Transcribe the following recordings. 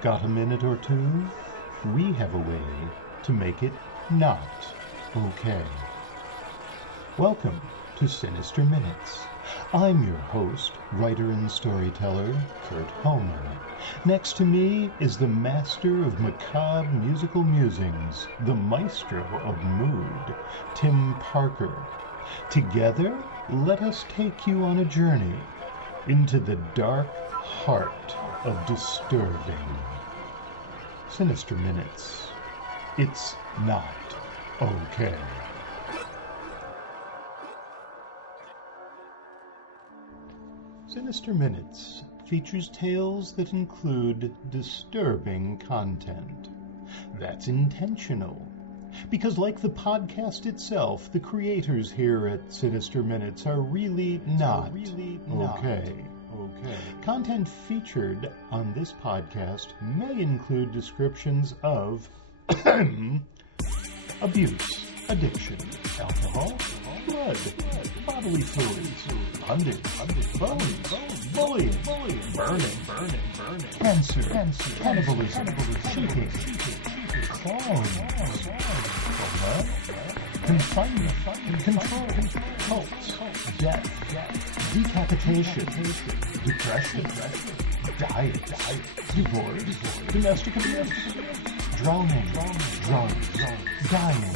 Got a minute or two? We have a way to make it not okay. Welcome to Sinister Minutes. I'm your host, writer and storyteller, Kurt Homer. Next to me is the master of macabre musical musings, the maestro of mood, Tim Parker. Together, let us take you on a journey into the dark heart of disturbing. Sinister Minutes. It's not okay. Sinister Minutes features tales that include disturbing content. That's intentional, because like the podcast itself, the creators here at Sinister Minutes are really not okay. Content featured on this podcast may include descriptions of abuse, addiction, alcohol, blood, bodily fluids, bones, bullying, burning, cancer, cannibalism, cheating, clones, confinement, control, cults, death, decapitation, depression, diet, divorce, domestic abuse, drowning, drugs, dying,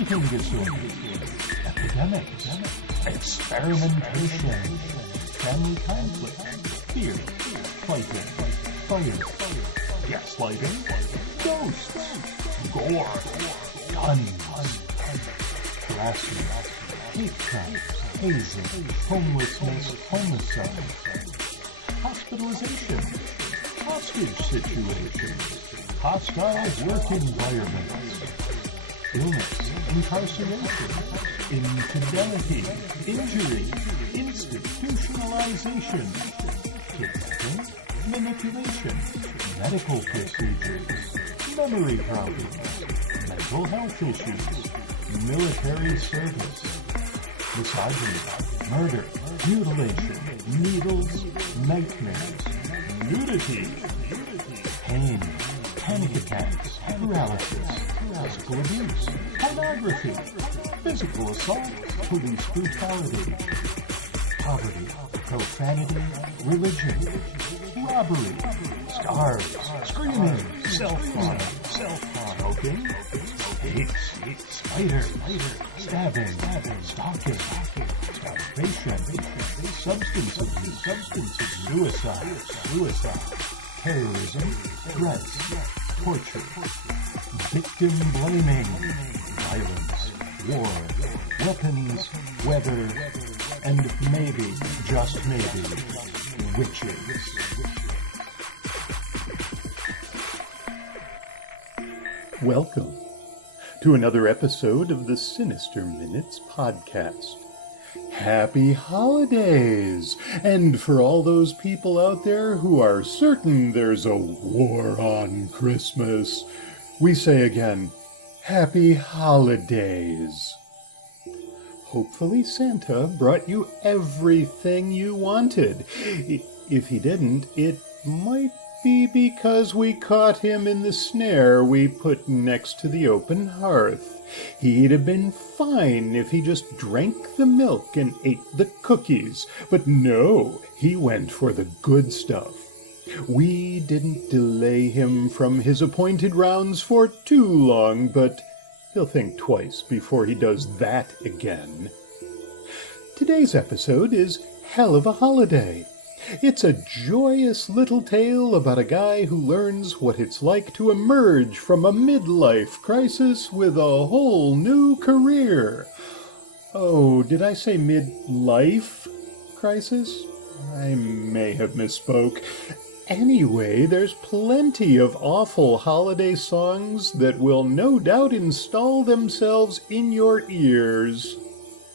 eating disorders, epidemics, experimentation, family conflict, fear, fighting, fire, gaslighting, ghosts, gore, guns, harassment, hate crimes, hazing, homelessness, homicide, hospitalization, hostage situations, hostile work environments, illness, incarceration, infidelity, injury, institutionalization, kidnapping, manipulation, medical procedures, memory problems, mental health issues, military service, misogyny, murder, mutilation, needles, nightmares, nudity, pain, panic attacks, paralysis, physical abuse, pornography, physical assault, police brutality, poverty, profanity, religion, robbery, scars, screaming, self-harm, smoking, hate, spider, stabbing, stalking, starvation, substance abuse, suicide, terrorism, threats, torture, victim blaming, violence, war, weapons, weather, and maybe, just maybe, witches. Welcome to another episode of the Sinister Minutes podcast. Happy holidays! And for all those people out there who are certain there's a war on Christmas, we say again, Happy Holidays! Hopefully Santa brought you everything you wanted. If he didn't, it might be because we caught him in the snare we put next to the open hearth. He'd have been fine if he just drank the milk and ate the cookies, but no, he went for the good stuff. We didn't delay him from his appointed rounds for too long, but he'll think twice before he does that again. Today's episode is Hell of a Holiday. It's a joyous little tale about a guy who learns what it's like to emerge from a midlife crisis with a whole new career. Oh, did I say midlife crisis? I may have misspoke. Anyway, there's plenty of awful holiday songs that will no doubt install themselves in your ears,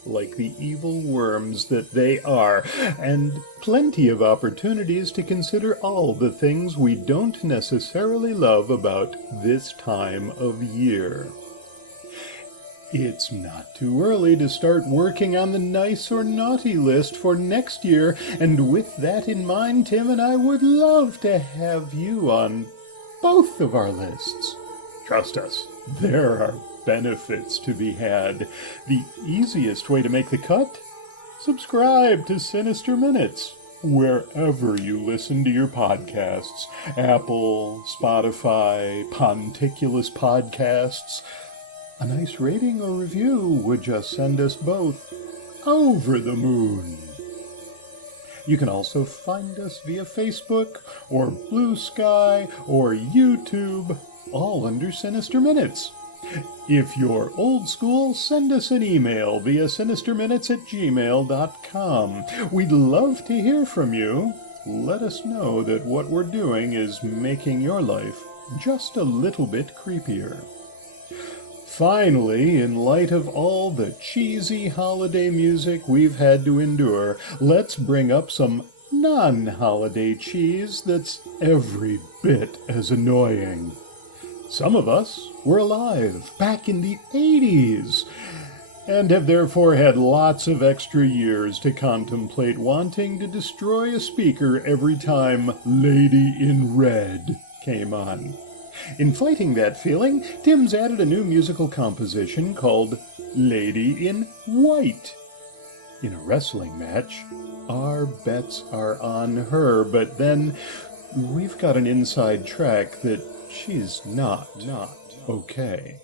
like the evil worms that they are, and plenty of opportunities to consider all the things we don't necessarily love about this time of year. It's not too early to start working on the nice or naughty list for next year, and with that in mind, Tim and I would love to have you on both of our lists. Trust us, there are benefits to be had. The easiest way to make the cut? Subscribe to Sinister Minutes wherever you listen to your podcasts. Apple, Spotify, Ponticulus Podcasts. A nice rating or review would just send us both over the moon. You can also find us via Facebook or Blue Sky or YouTube, all under Sinister Minutes. If you're old school, send us an email via sinisterminutes@gmail.com. We'd love to hear from you. Let us know that what we're doing is making your life just a little bit creepier. Finally, in light of all the cheesy holiday music we've had to endure, let's bring up some non-holiday cheese that's every bit as annoying. Some of us were alive back in the 80s and have therefore had lots of extra years to contemplate wanting to destroy a speaker every time Lady in Red came on. In fighting that feeling, Tim's added a new musical composition called Lady in White. In a wrestling match, our bets are on her, but then we've got an inside track that she's not okay.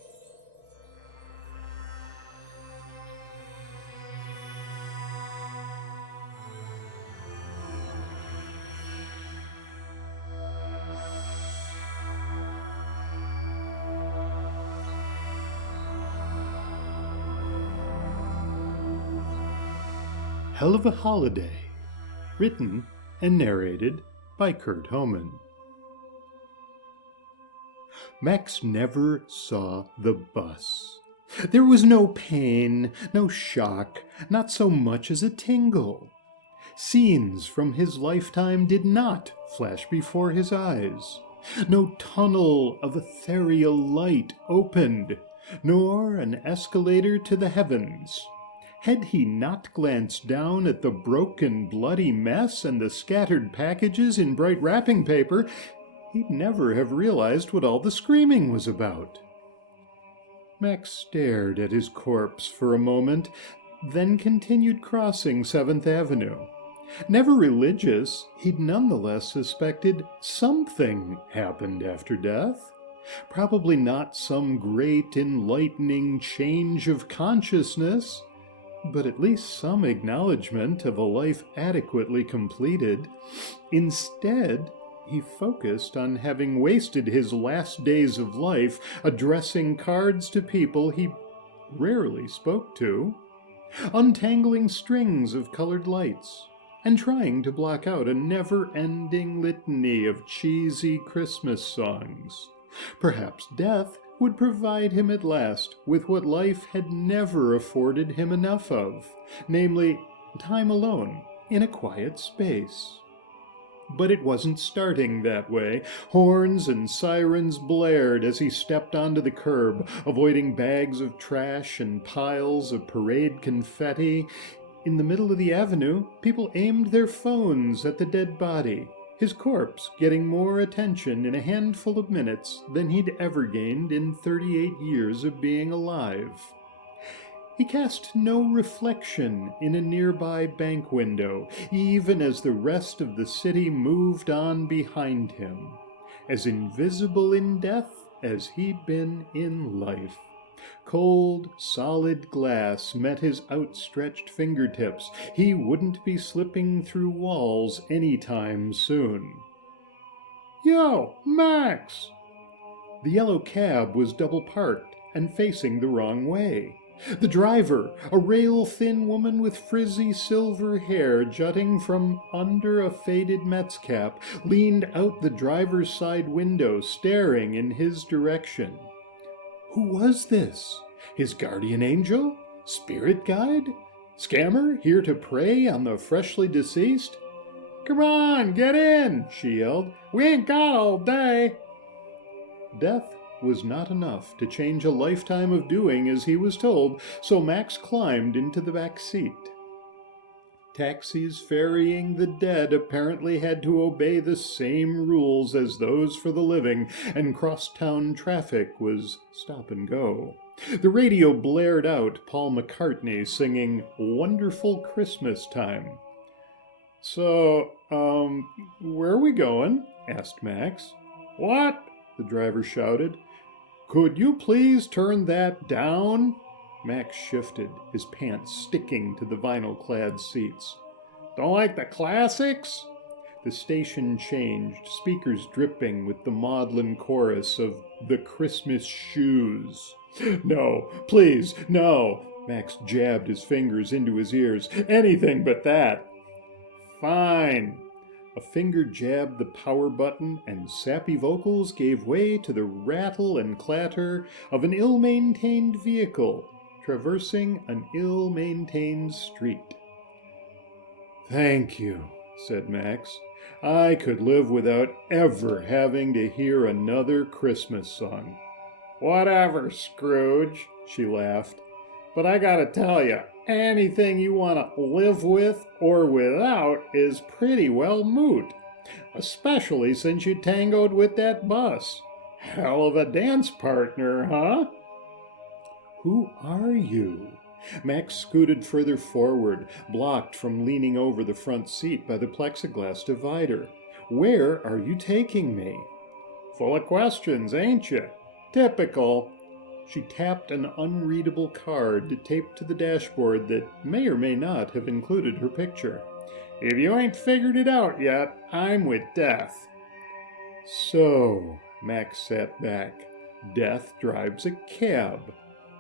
Hell of a Holiday, written and narrated by Kurt Homan. Max never saw the bus. There was no pain, no shock, not so much as a tingle. Scenes from his lifetime did not flash before his eyes. No tunnel of ethereal light opened, nor an escalator to the heavens. Had he not glanced down at the broken, bloody mess and the scattered packages in bright wrapping paper, he'd never have realized what all the screaming was about. Max stared at his corpse for a moment, then continued crossing 7th Avenue. Never religious, he'd nonetheless suspected something happened after death. Probably not some great enlightening change of consciousness, but at least some acknowledgement of a life adequately completed. Instead, he focused on having wasted his last days of life addressing cards to people he rarely spoke to, untangling strings of colored lights, and trying to block out a never-ending litany of cheesy Christmas songs. Perhaps death would provide him at last with what life had never afforded him enough of, namely, time alone in a quiet space. But it wasn't starting that way. Horns and sirens blared as he stepped onto the curb, avoiding bags of trash and piles of parade confetti. In the middle of the avenue, people aimed their phones at the dead body, his corpse getting more attention in a handful of minutes than he'd ever gained in 38 years of being alive. He cast no reflection in a nearby bank window, even as the rest of the city moved on behind him, as invisible in death as he'd been in life. Cold, solid glass met his outstretched fingertips. He wouldn't be slipping through walls anytime soon. "Yo, Max!" The yellow cab was double-parked and facing the wrong way. The driver, a rail-thin woman with frizzy silver hair jutting from under a faded Mets cap, leaned out the driver's side window, staring in his direction. Who was this? His guardian angel? Spirit guide? Scammer here to prey on the freshly deceased? "Come on, get in," she yelled. "We ain't got all day." Death was not enough to change a lifetime of doing as he was told, so Max climbed into the back seat. Taxis ferrying the dead apparently had to obey the same rules as those for the living, and crosstown traffic was stop and go. The radio blared out Paul McCartney singing "Wonderful Christmas Time." "So, where are we going?" asked Max. "What?" the driver shouted. "Could you please turn that down?" Max shifted, his pants sticking to the vinyl-clad seats. "Don't like the classics?" The station changed, speakers dripping with the maudlin chorus of "The Christmas Shoes." "No, please, no!" Max jabbed his fingers into his ears. "Anything but that." "Fine." A finger jabbed the power button, and sappy vocals gave way to the rattle and clatter of an ill-maintained vehicle traversing an ill-maintained street. "Thank you," said Max. "I could live without ever having to hear another Christmas song." "Whatever, Scrooge," she laughed. "But I gotta tell you, anything you want to live with or without is pretty well moot. Especially since you tangoed with that bus. Hell of a dance partner, huh?" "Who are you?" Max scooted further forward, blocked from leaning over the front seat by the plexiglass divider. "Where are you taking me?" "Full of questions, ain't you? Typical." She tapped an unreadable card taped to the dashboard that may or may not have included her picture. "If you ain't figured it out yet, I'm with Death." "So," Max sat back, "Death drives a cab.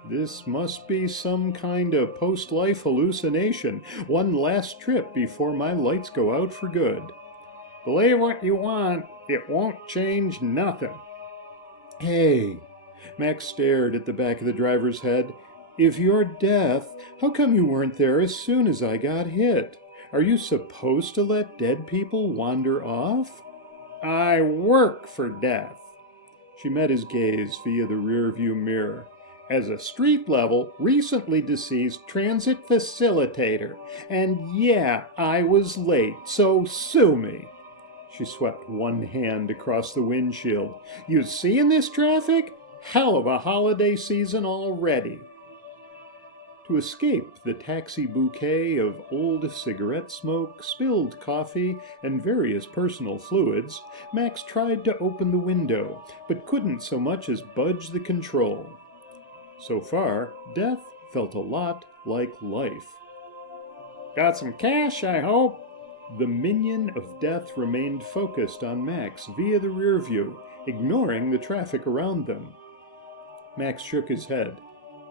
This must be some kind of post-life hallucination. One last trip before my lights go out for good." "Believe what you want, it won't change nothing." "Hey," Max stared at the back of the driver's head. "If you're Death, how come you weren't there as soon as I got hit? Are you supposed to let dead people wander off?" "I work for Death." She met his gaze via the rearview mirror. "As a street-level, recently deceased transit facilitator. And yeah, I was late, so sue me." She swept one hand across the windshield. "You seeing this traffic? Hell of a holiday season already." To escape the taxi bouquet of old cigarette smoke, spilled coffee, and various personal fluids, Max tried to open the window, but couldn't so much as budge the control. So far, Death felt a lot like life. "Got some cash, I hope?" The minion of Death remained focused on Max via the rearview, ignoring the traffic around them. Max shook his head.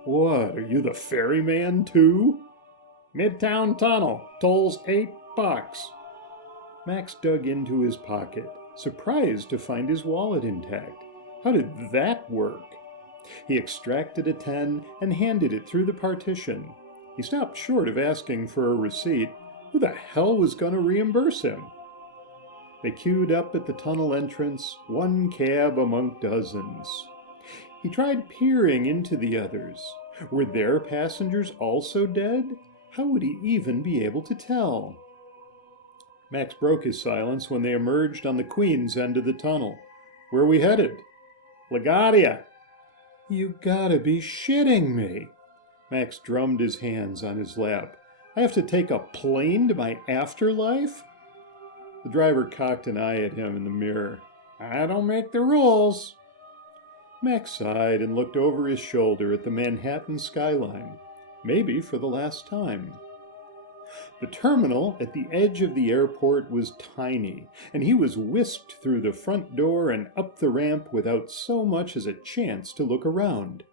"What, are you the ferryman too?" "Midtown Tunnel, tolls $8. Max dug into his pocket, surprised to find his wallet intact. How did that work? He extracted a 10 and handed it through the partition. He stopped short of asking for a receipt. Who the hell was going to reimburse him? They queued up at the tunnel entrance, one cab among dozens. He tried peering into the others. Were their passengers also dead? How would he even be able to tell? Max broke his silence when they emerged on the Queen's end of the tunnel. "Where are we headed?" "LaGuardia." "You gotta be shitting me." Max drummed his hands on his lap. "I have to take a plane to my afterlife?" The driver cocked an eye at him in the mirror. "I don't make the rules." Max sighed and looked over his shoulder at the Manhattan skyline, maybe for the last time. The terminal at the edge of the airport was tiny, and he was whisked through the front door and up the ramp without so much as a chance to look around.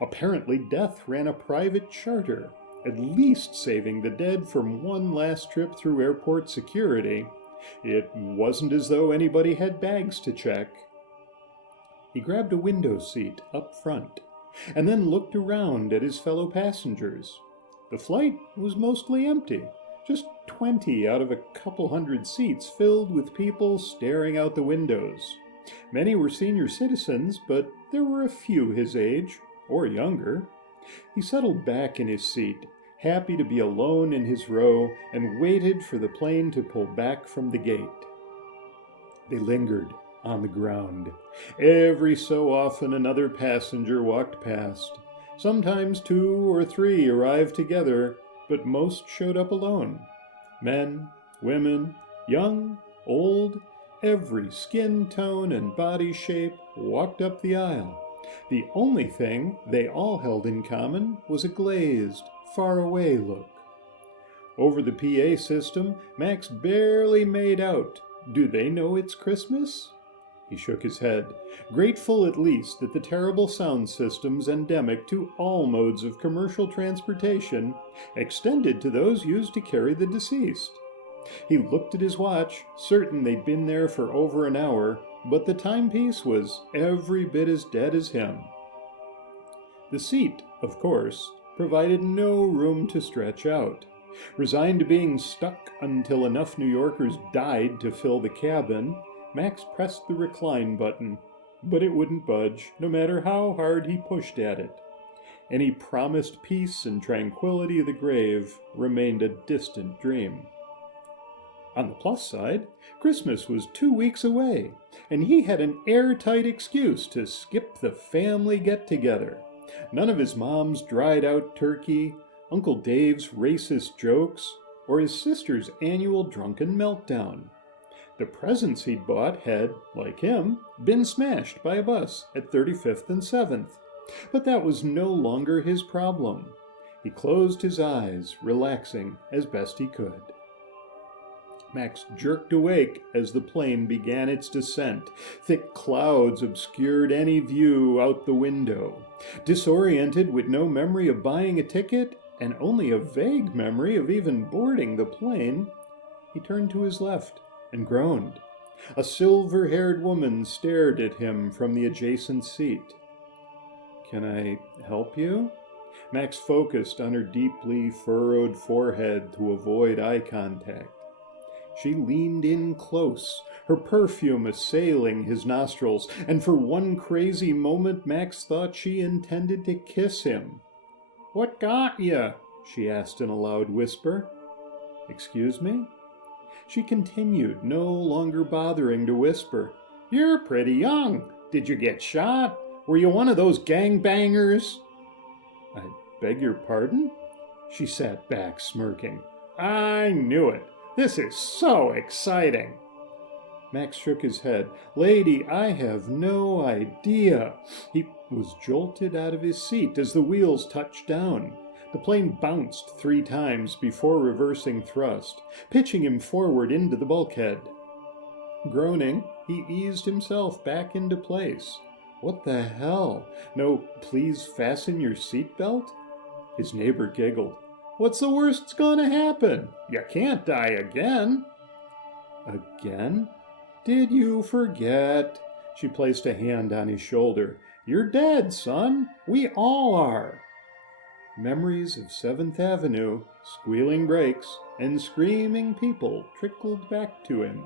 Apparently, Death ran a private charter, at least saving the dead from one last trip through airport security. It wasn't as though anybody had bags to check. He grabbed a window seat up front, and then looked around at his fellow passengers. The flight was mostly empty. Just 20 out of a couple hundred seats filled with people staring out the windows. Many were senior citizens, but there were a few his age, or younger. He settled back in his seat, happy to be alone in his row, and waited for the plane to pull back from the gate. They lingered on the ground. Every so often another passenger walked past. Sometimes 2 or 3 arrived together, but most showed up alone. Men, women, young, old, every skin tone and body shape walked up the aisle. The only thing they all held in common was a glazed, far-away look. Over the PA system, Max barely made out, "Do they know it's Christmas?" He shook his head, grateful at least that the terrible sound systems endemic to all modes of commercial transportation extended to those used to carry the deceased. He looked at his watch, certain they'd been there for over an hour, but the timepiece was every bit as dead as him. The seat, of course, provided no room to stretch out. Resigned to being stuck until enough New Yorkers died to fill the cabin, Max pressed the recline button, but it wouldn't budge, no matter how hard he pushed at it. Any promised peace and tranquility of the grave remained a distant dream. On the plus side, Christmas was 2 weeks away, and he had an airtight excuse to skip the family get-together. None of his mom's dried-out turkey, Uncle Dave's racist jokes, or his sister's annual drunken meltdown. The presents he'd bought had, like him, been smashed by a bus at 35th and 7th, but that was no longer his problem. He closed his eyes, relaxing as best he could. Max jerked awake as the plane began its descent. Thick clouds obscured any view out the window. Disoriented, with no memory of buying a ticket and only a vague memory of even boarding the plane, he turned to his left and groaned. A silver-haired woman stared at him from the adjacent seat. "Can I help you?" Max focused on her deeply furrowed forehead to avoid eye contact. She leaned in close, her perfume assailing his nostrils, and for one crazy moment Max thought she intended to kiss him. "What got ya?" she asked in a loud whisper. "Excuse me?" She continued, no longer bothering to whisper. "You're pretty young. Did you get shot? Were you one of those gangbangers?" "I beg your pardon?" She sat back, smirking. "I knew it. This is so exciting." Max shook his head. "Lady, I have no idea." He was jolted out of his seat as the wheels touched down. The plane bounced 3 times before reversing thrust, pitching him forward into the bulkhead. Groaning, he eased himself back into place. What the hell? No, "Please fasten your seatbelt"? His neighbor giggled. "What's the worst's gonna happen? You can't die again." "Again? Did you forget?" She placed a hand on his shoulder. "You're dead, son. We all are." Memories of 7th Avenue, squealing brakes, and screaming people trickled back to him.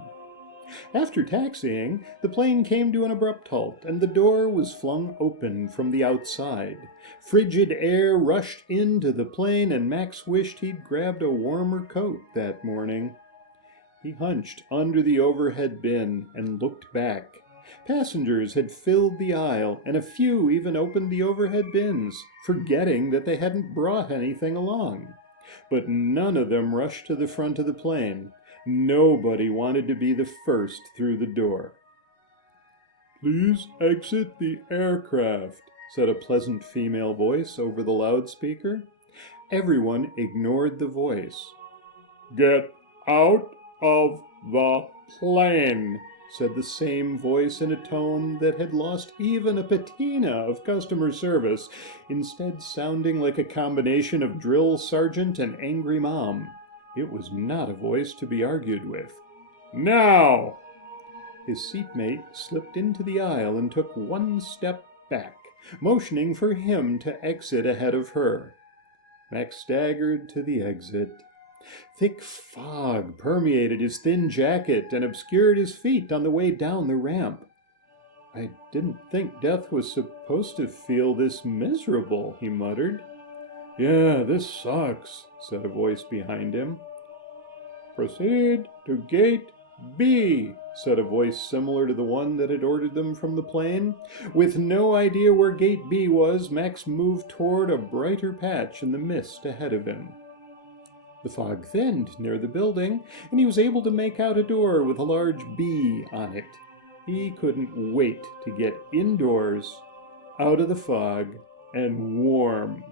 After taxiing, the plane came to an abrupt halt, and the door was flung open from the outside. Frigid air rushed into the plane, and Max wished he'd grabbed a warmer coat that morning. He hunched under the overhead bin and looked back. Passengers had filled the aisle, and a few even opened the overhead bins, forgetting that they hadn't brought anything along. But none of them rushed to the front of the plane. Nobody wanted to be the first through the door. "Please exit the aircraft," said a pleasant female voice over the loudspeaker. Everyone ignored the voice. "Get out of the plane," said the same voice in a tone that had lost even a patina of customer service, instead sounding like a combination of drill sergeant and angry mom. It was not a voice to be argued with. "Now!" His seatmate slipped into the aisle and took 1 step back, motioning for him to exit ahead of her. Max staggered to the exit. Thick fog permeated his thin jacket and obscured his feet on the way down the ramp. I didn't think death was supposed to feel this miserable, he muttered. Yeah, this sucks, said a voice behind him. Proceed to gate B, said a voice similar to the one that had ordered them from the plane. With no idea where gate B was, Max moved toward a brighter patch in the mist ahead of him. The fog thinned near the building, and he was able to make out a door with a large B on it. He couldn't wait to get indoors, out of the fog, and warm.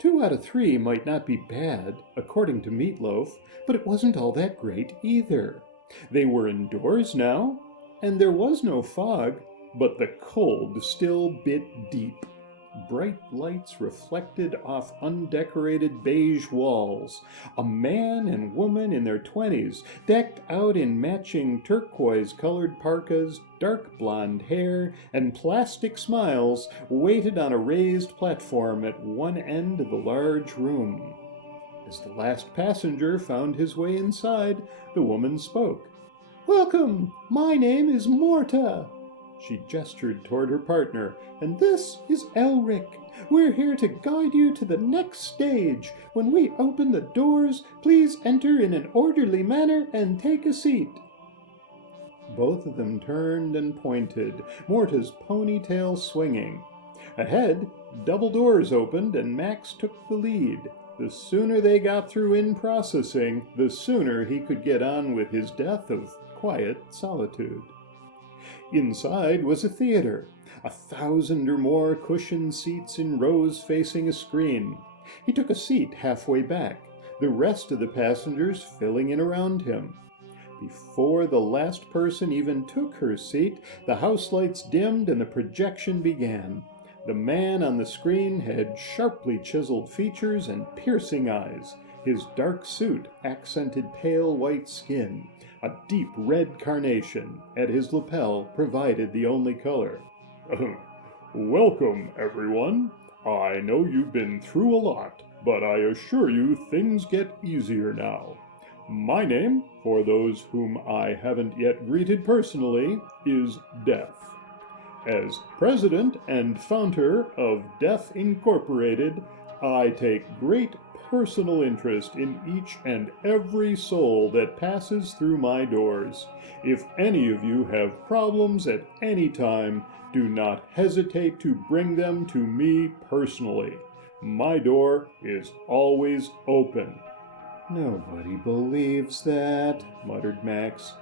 2 out of 3 might not be bad, according to Meatloaf, but it wasn't all that great either. They were indoors now, and there was no fog, but the cold still bit deep. Bright lights reflected off undecorated beige walls. A man and woman in their 20s, decked out in matching turquoise-colored parkas, dark blonde hair, and plastic smiles, waited on a raised platform at one end of the large room. As the last passenger found his way inside, the woman spoke. "Welcome! My name is Morta." She gestured toward her partner. "And this is Elric. We're here to guide you to the next stage. When we open the doors, please enter in an orderly manner and take a seat." Both of them turned and pointed, Morta's ponytail swinging. Ahead, double doors opened and Max took the lead. The sooner they got through in-processing, the sooner he could get on with his death of quiet solitude. Inside was a theater, 1,000 or more cushioned seats in rows facing a screen. He took a seat halfway back, the rest of the passengers filling in around him. Before the last person even took her seat, the house lights dimmed and the projection began. The man on the screen had sharply chiseled features and piercing eyes. His dark suit accented pale white skin. A deep red carnation at his lapel provided the only color. Welcome, everyone. I know you've been through a lot, but I assure you things get easier now. My name, for those whom I haven't yet greeted personally, is Death. As president and founder of Death Incorporated, I take great personal interest in each and every soul that passes through my doors. If any of you have problems at any time, do not hesitate to bring them to me personally. My door is always open. Nobody believes that, muttered Max.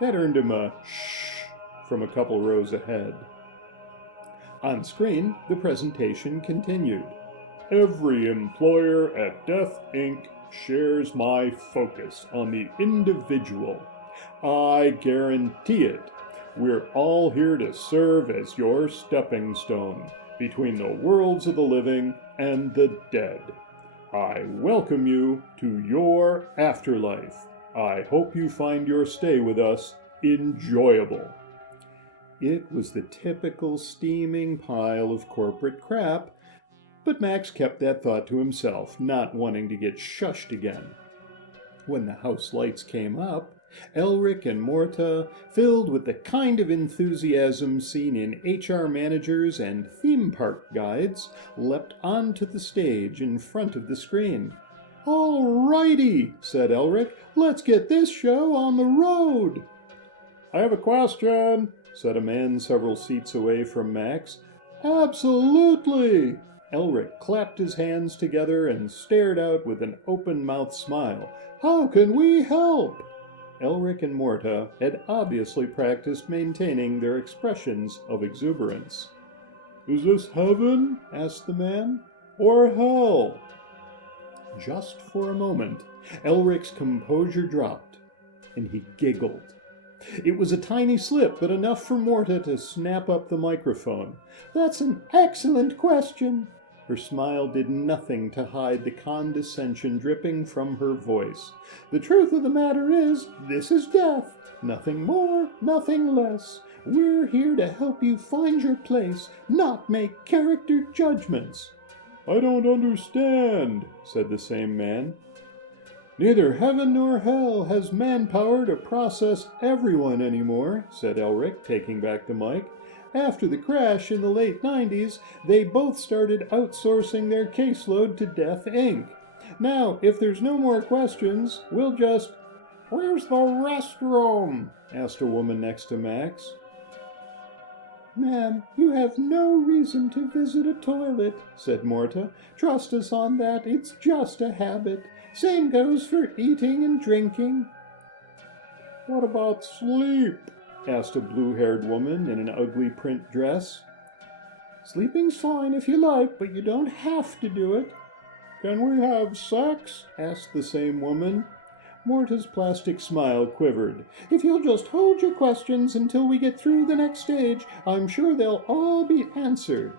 That earned him a shh from a couple rows ahead. On screen, the presentation continued. Every employer at Death Inc. shares my focus on the individual. I guarantee it. We're all here to serve as your stepping stone between the worlds of the living and the dead. I welcome you to your afterlife. I hope you find your stay with us enjoyable. It was the typical steaming pile of corporate crap, but Max kept that thought to himself, not wanting to get shushed again. When the house lights came up, Elric and Morta, filled with the kind of enthusiasm seen in HR managers and theme park guides, leapt onto the stage in front of the screen. "All righty," said Elric, "let's get this show on the road." "I have a question," said a man several seats away from Max. "Absolutely." Elric clapped his hands together and stared out with an open-mouthed smile. "How can we help?" Elric and Morta had obviously practiced maintaining their expressions of exuberance. "Is this heaven?" asked the man. "Or hell?" Just for a moment, Elric's composure dropped, and he giggled. It was a tiny slip, but enough for Morta to snap up the microphone. "That's an excellent question." Her smile did nothing to hide the condescension dripping from her voice. "The truth of the matter is, this is death. Nothing more, nothing less. We're here to help you find your place, not make character judgments." "I don't understand," said the same man. Neither heaven nor hell has manpower to process everyone anymore, said Elric, taking back the mic. After the crash in the late 90s, they both started outsourcing their caseload to Death Inc. Now, if there's no more questions, we'll just... Where's the restroom? Asked a woman next to Max. Ma'am, you have no reason to visit a toilet, said Morta. Trust us on that, it's just a habit. Same goes for eating and drinking. What about sleep? Asked a blue-haired woman in an ugly print dress. Sleeping's fine if you like, but you don't have to do it. Can we have sex? Asked the same woman. Morta's plastic smile quivered. If you'll just hold your questions until we get through the next stage, I'm sure they'll all be answered.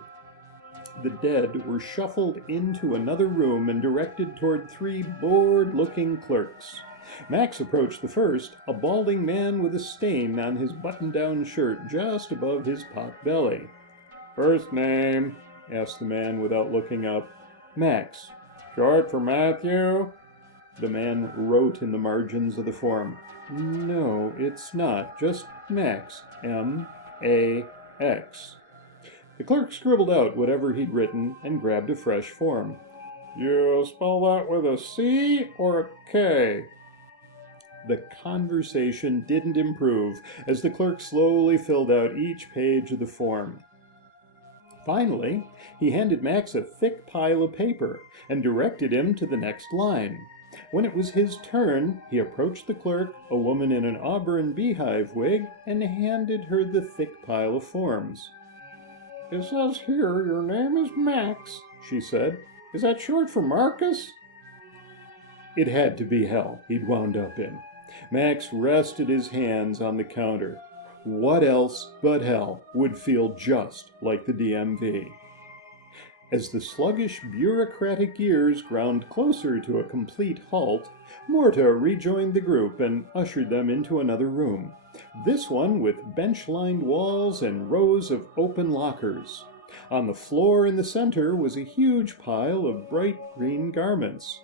The dead were shuffled into another room and directed toward 3 bored-looking clerks. Max approached the first, a balding man with a stain on his button-down shirt just above his pot belly. First name? Asked the man without looking up. Max. Short for Matthew? The man wrote in the margins of the form. No, it's not. Just Max. M-A-X. The clerk scribbled out whatever he'd written and grabbed a fresh form. You spell that with a C or a K? The conversation didn't improve as the clerk slowly filled out each page of the form. Finally, he handed Max a thick pile of paper and directed him to the next line. When it was his turn, he approached the clerk, a woman in an auburn beehive wig, and handed her the thick pile of forms. It says here your name is Max, she said. Is that short for Marcus? It had to be hell he'd wound up in. Max rested his hands on the counter. What else but hell would feel just like the DMV? As the sluggish bureaucratic gears ground closer to a complete halt, Morta rejoined the group and ushered them into another room, this one with bench-lined walls and rows of open lockers. On the floor in the center was a huge pile of bright green garments.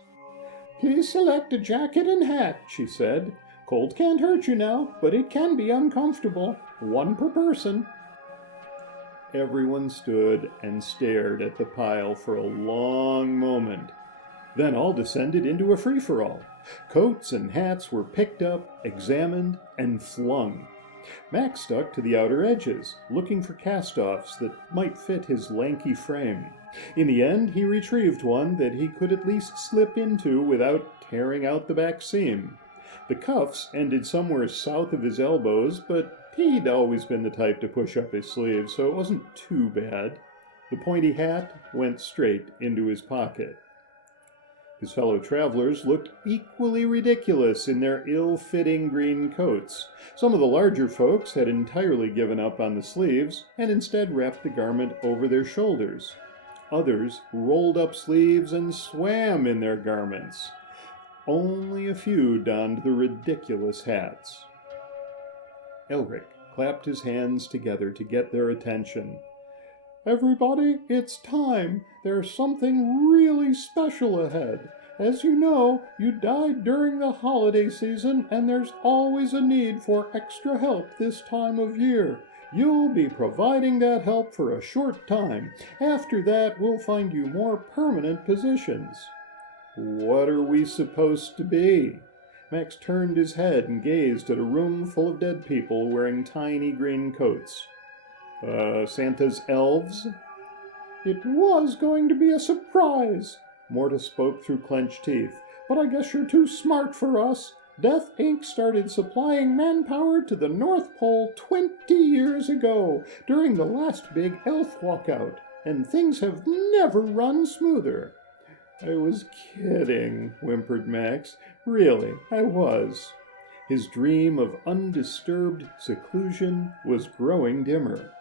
Please select a jacket and hat, she said. Cold can't hurt you now, but it can be uncomfortable. 1 per person. Everyone stood and stared at the pile for a long moment. Then all descended into a free-for-all. Coats and hats were picked up, examined, and flung. Max stuck to the outer edges, looking for cast-offs that might fit his lanky frame. In the end, he retrieved one that he could at least slip into without tearing out the back seam. The cuffs ended somewhere south of his elbows, but he'd always been the type to push up his sleeves, so it wasn't too bad. The pointy hat went straight into his pocket. His fellow travelers looked equally ridiculous in their ill-fitting green coats. Some of the larger folks had entirely given up on the sleeves and instead wrapped the garment over their shoulders. Others rolled up sleeves and swam in their garments. Only a few donned the ridiculous hats. Elric clapped his hands together to get their attention. Everybody, it's time. There's something really special ahead. As you know, you died during the holiday season, and there's always a need for extra help this time of year. You'll be providing that help for a short time. After that, we'll find you more permanent positions. What are we supposed to be? Max turned his head and gazed at a room full of dead people wearing tiny green coats. Santa's elves? It was going to be a surprise, Morta spoke through clenched teeth, but I guess you're too smart for us. Death Inc. started supplying manpower to the North Pole 20 years ago, during the last big elf walkout, and things have never run smoother. I was kidding, whimpered Max. Really, I was. His dream of undisturbed seclusion was growing dimmer.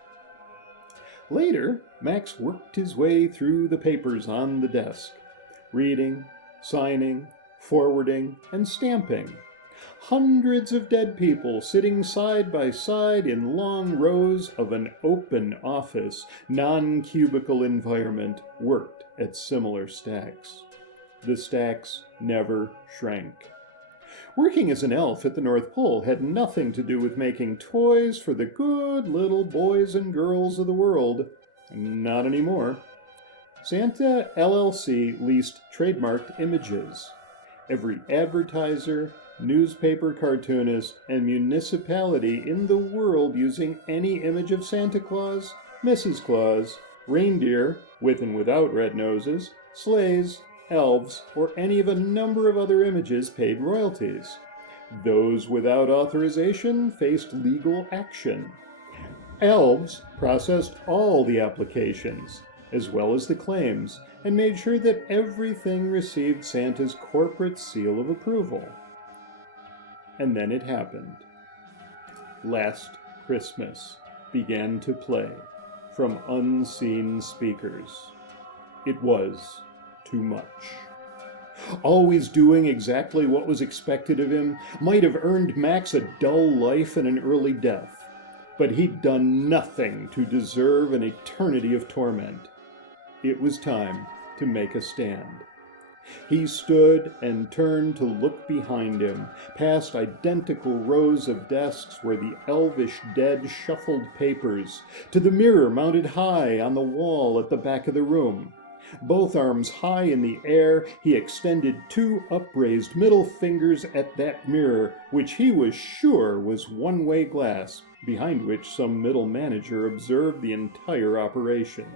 Later, Max worked his way through the papers on the desk, reading, signing, forwarding, and stamping. Hundreds of dead people sitting side by side in long rows of an open office, non-cubicle environment worked at similar stacks. the stacks never shrank. Working as an elf at the North Pole had nothing to do with making toys for the good little boys and girls of the world. Not anymore. Santa LLC leased trademarked images. Every advertiser, newspaper cartoonist, and municipality in the world using any image of Santa Claus, Mrs. Claus, reindeer, with and without red noses, sleighs, elves, or any of a number of other images paid royalties. Those without authorization faced legal action. Elves processed all the applications, as well as the claims, and made sure that everything received Santa's corporate seal of approval. And then it happened. Last Christmas began to play from unseen speakers. It was too much. Always doing exactly what was expected of him might have earned Max a dull life and an early death, but he'd done nothing to deserve an eternity of torment. It was time to make a stand. He stood and turned to look behind him, past identical rows of desks where the elvish dead shuffled papers, to the mirror mounted high on the wall at the back of the room. Both arms high in the air, he extended 2 upraised middle fingers at that mirror, which he was sure was one-way glass, behind which some middle manager observed the entire operation.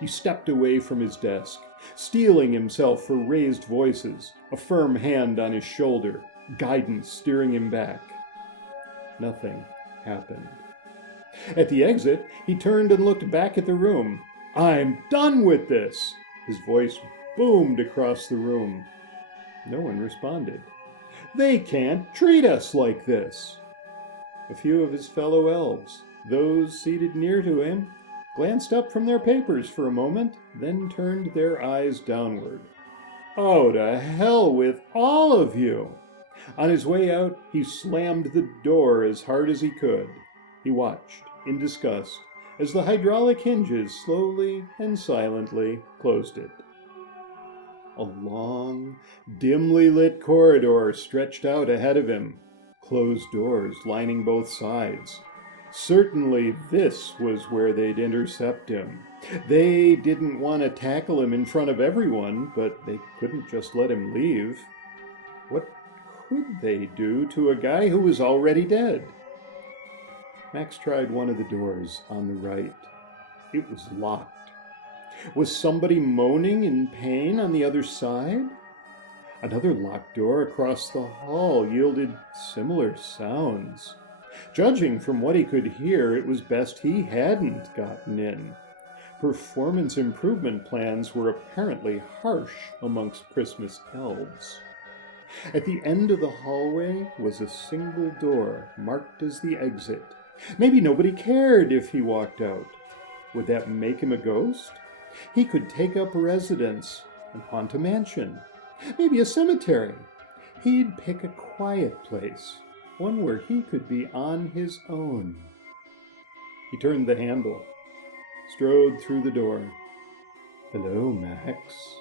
He stepped away from his desk, steeling himself for raised voices, a firm hand on his shoulder, guidance steering him back. Nothing happened. At the exit, he turned and looked back at the room. "I'm done with this!" His voice boomed across the room. No one responded. "They can't treat us like this!" A few of his fellow elves, those seated near to him, glanced up from their papers for a moment, then turned their eyes downward. "Oh, to hell with all of you!" On his way out, he slammed the door as hard as he could. He watched, in disgust, as the hydraulic hinges slowly and silently closed it. A long, dimly lit corridor stretched out ahead of him, closed doors lining both sides. Certainly this was where they'd intercept him. They didn't want to tackle him in front of everyone, but they couldn't just let him leave. What could they do to a guy who was already dead? Max tried one of the doors on the right. It was locked. Was somebody moaning in pain on the other side? Another locked door across the hall yielded similar sounds. Judging from what he could hear, it was best he hadn't gotten in. Performance improvement plans were apparently harsh amongst Christmas elves. At the end of the hallway was a single door marked as the exit. Maybe nobody cared if he walked out. Would that make him a ghost? He could take up residence and haunt a mansion, maybe a cemetery. He'd pick a quiet place, one where he could be on his own. He turned the handle, strode through the door. "Hello, Max."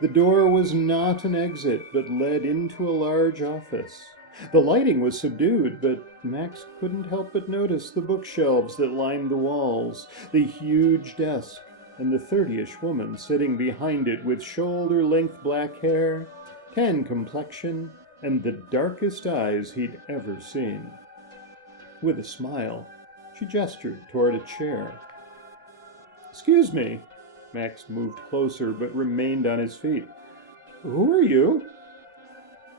The door was not an exit, but led into a large office. The lighting was subdued, but Max couldn't help but notice the bookshelves that lined the walls, the huge desk, and the 30-ish woman sitting behind it with shoulder-length black hair, tan complexion, and the darkest eyes he'd ever seen. With a smile, she gestured toward a chair. "Excuse me." Max moved closer but remained on his feet. "Who are you?"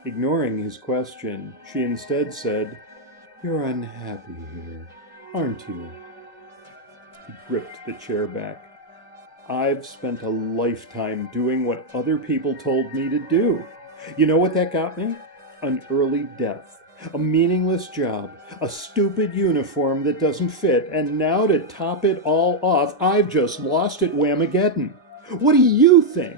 Ignoring his question, she instead said, "You're unhappy here, aren't you?" He gripped the chair back. "I've spent a lifetime doing what other people told me to do. You know what that got me? An early death, a meaningless job, a stupid uniform that doesn't fit, and now to top it all off, I've just lost at Whamageddon. What do you think?"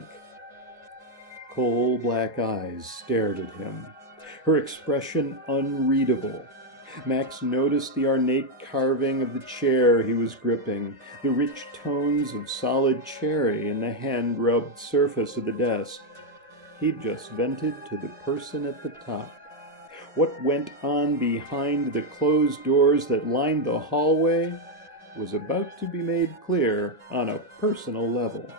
Coal black eyes stared at him, her expression unreadable. Max noticed the ornate carving of the chair he was gripping, the rich tones of solid cherry in the hand-rubbed surface of the desk. He'd just vented to the person at the top. What went on behind the closed doors that lined the hallway was about to be made clear on a personal level.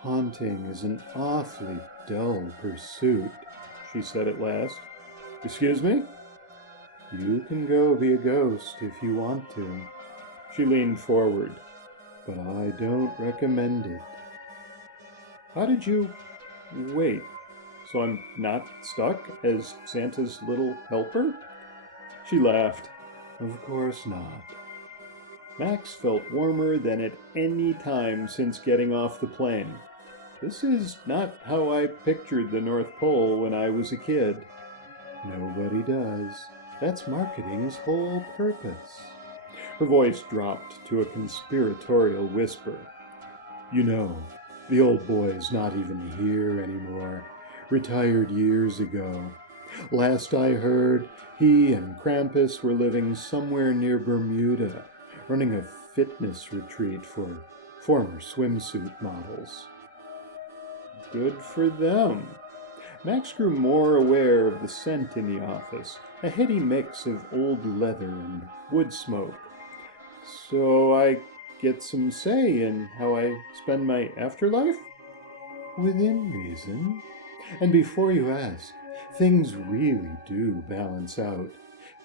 "Haunting is an awfully dull pursuit," she said at last. "Excuse me?" "You can go be a ghost if you want to." She leaned forward. "But I don't recommend it." "How did you... Wait, so I'm not stuck as Santa's little helper?" She laughed. "Of course not." Max felt warmer than at any time since getting off the plane. This is not how I pictured the North Pole when I was a kid. Nobody does. That's marketing's whole purpose. Her voice dropped to a conspiratorial whisper. "You know, the old boy's not even here anymore. Retired years ago. Last I heard, he and Krampus were living somewhere near Bermuda, running a fitness retreat for former swimsuit models." Good for them. Max grew more aware of the scent in the office, a heady mix of old leather and wood smoke. "So I get some say in how I spend my afterlife?" "Within reason. And before you ask, things really do balance out.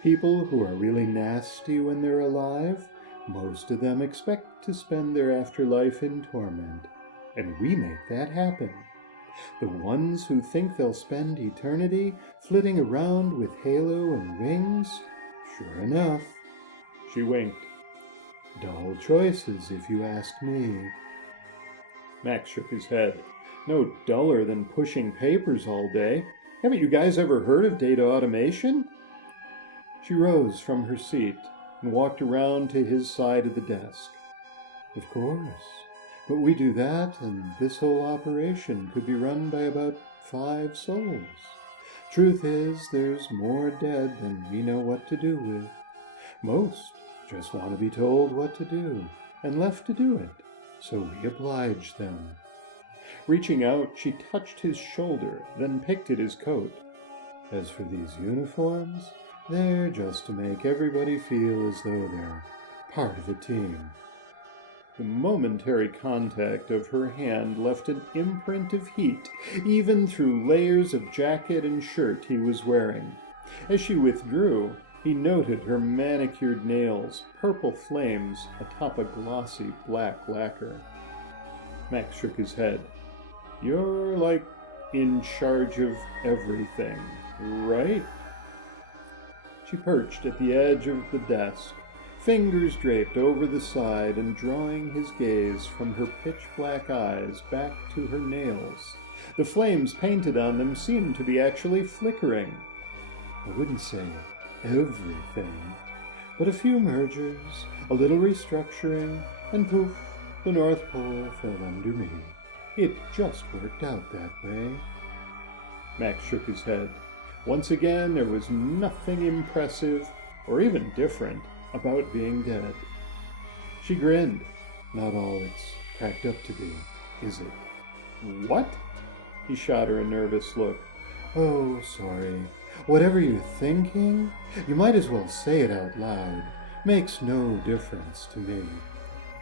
People who are really nasty when they're alive, most of them expect to spend their afterlife in torment. And we make that happen. The ones who think they'll spend eternity flitting around with halo and wings, sure enough." She winked. "Dull choices, if you ask me." Max shook his head. "No duller than pushing papers all day. Haven't you guys ever heard of data automation?" She rose from her seat and walked around to his side of the desk. "Of course. But we do that, and this whole operation could be run by about 5 souls. Truth is, there's more dead than we know what to do with. Most just want to be told what to do and left to do it, so we oblige them." Reaching out, she touched his shoulder, then picked at his coat. "As for these uniforms, they're just to make everybody feel as though they're part of a team." The momentary contact of her hand left an imprint of heat, even through layers of jacket and shirt he was wearing. As she withdrew, he noted her manicured nails, purple flames atop a glossy black lacquer. Max shook his head. "You're like in charge of everything, right?" She perched at the edge of the desk, fingers draped over the side and drawing his gaze from her pitch-black eyes back to her nails. The flames painted on them seemed to be actually flickering. "I wouldn't say everything, but a few mergers, a little restructuring, and poof, the North Pole fell under me. It just worked out that way." Max shook his head. Once again, there was nothing impressive or even different about being dead. She grinned. "Not all it's cracked up to be, is it?" "What?" He shot her a nervous look. "Oh, sorry. Whatever you're thinking, you might as well say it out loud. Makes no difference to me."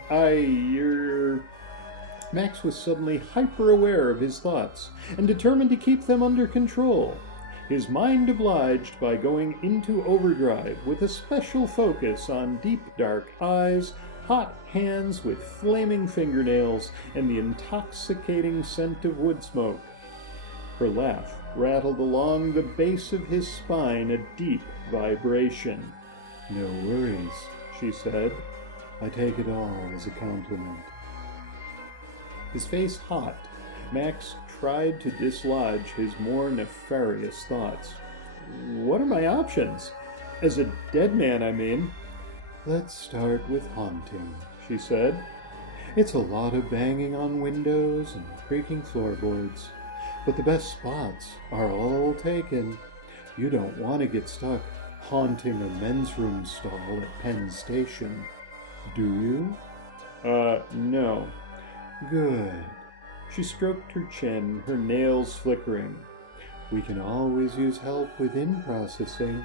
You're... Max was suddenly hyper-aware of his thoughts and determined to keep them under control. His mind obliged by going into overdrive with a special focus on deep dark eyes, hot hands with flaming fingernails, and the intoxicating scent of wood smoke. Her laugh rattled along the base of his spine, a deep vibration. "No worries," she said. "I take it all as a compliment." His face hot, Max tried to dislodge his more nefarious thoughts. "What are my options? As a dead man, I mean." "Let's start with haunting," she said. "It's a lot of banging on windows and creaking floorboards, but the best spots are all taken. You don't want to get stuck haunting a men's room stall at Penn Station. Do you? No. Good. She stroked her chin, her nails flickering. We can always use help with in-processing,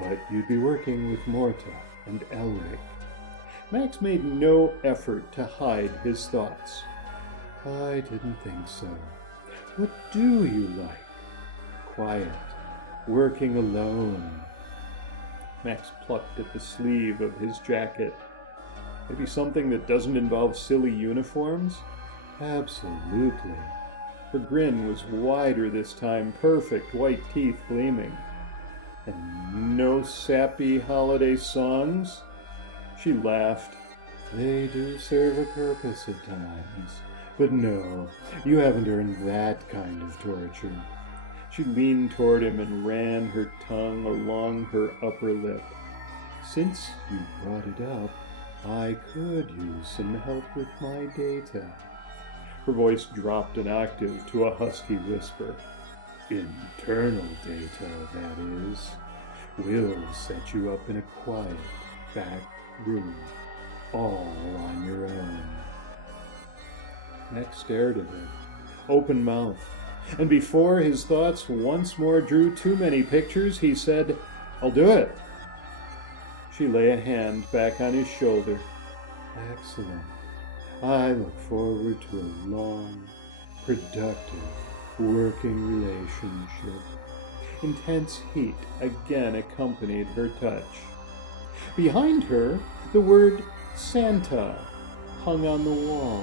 but you'd be working with Morta and Elric. Max made no effort to hide his thoughts. I didn't think so. What do you like? Quiet. Working alone. Max plucked at the sleeve of his jacket. Maybe something that doesn't involve silly uniforms? Absolutely. Her grin was wider this time, perfect white teeth gleaming. And no sappy holiday songs? She laughed. They do serve a purpose at times. But no, you haven't earned that kind of torture. She leaned toward him and ran her tongue along her upper lip. Since you brought it up, I could use some help with my data. Her voice dropped an octave to a husky whisper. Internal data, that is. We'll set you up in a quiet back room, all on your own. Max stared at her, open mouthed, and before his thoughts once more drew too many pictures, he said, I'll do it. She lay a hand back on his shoulder. Excellent. I look forward to a long, productive, working relationship. Intense heat again accompanied her touch. Behind her, the word Santa hung on the wall,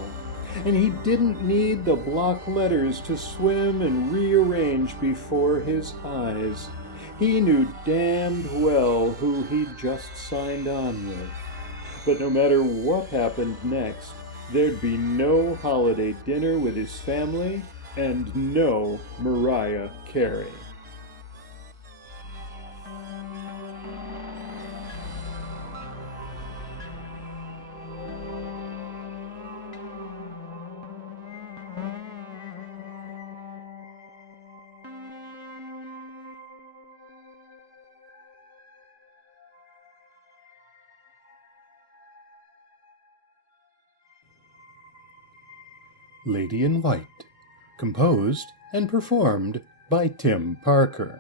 and he didn't need the block letters to swim and rearrange before his eyes. He knew damned well who he'd just signed on with. But no matter what happened next, there'd be no holiday dinner with his family and no Mariah Carey. Lady in White, composed and performed by Tim Parker.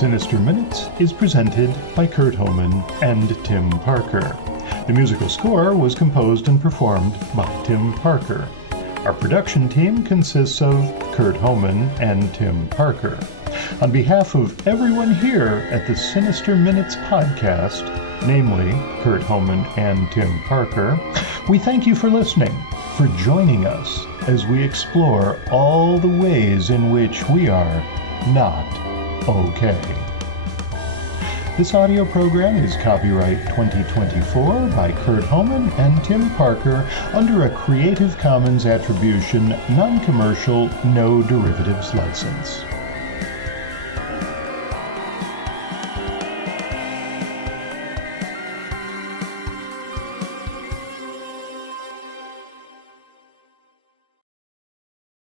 Sinister Minutes is presented by Kurt Homan and Tim Parker. The musical score was composed and performed by Tim Parker. Our production team consists of Kurt Homan and Tim Parker. On behalf of everyone here at the Sinister Minutes podcast, namely Kurt Homan and Tim Parker, we thank you for listening, for joining us as we explore all the ways in which we are not okay. This audio program is copyright 2024 by Kurt Homan and Tim Parker under a Creative Commons Attribution, Non-Commercial, No Derivatives license.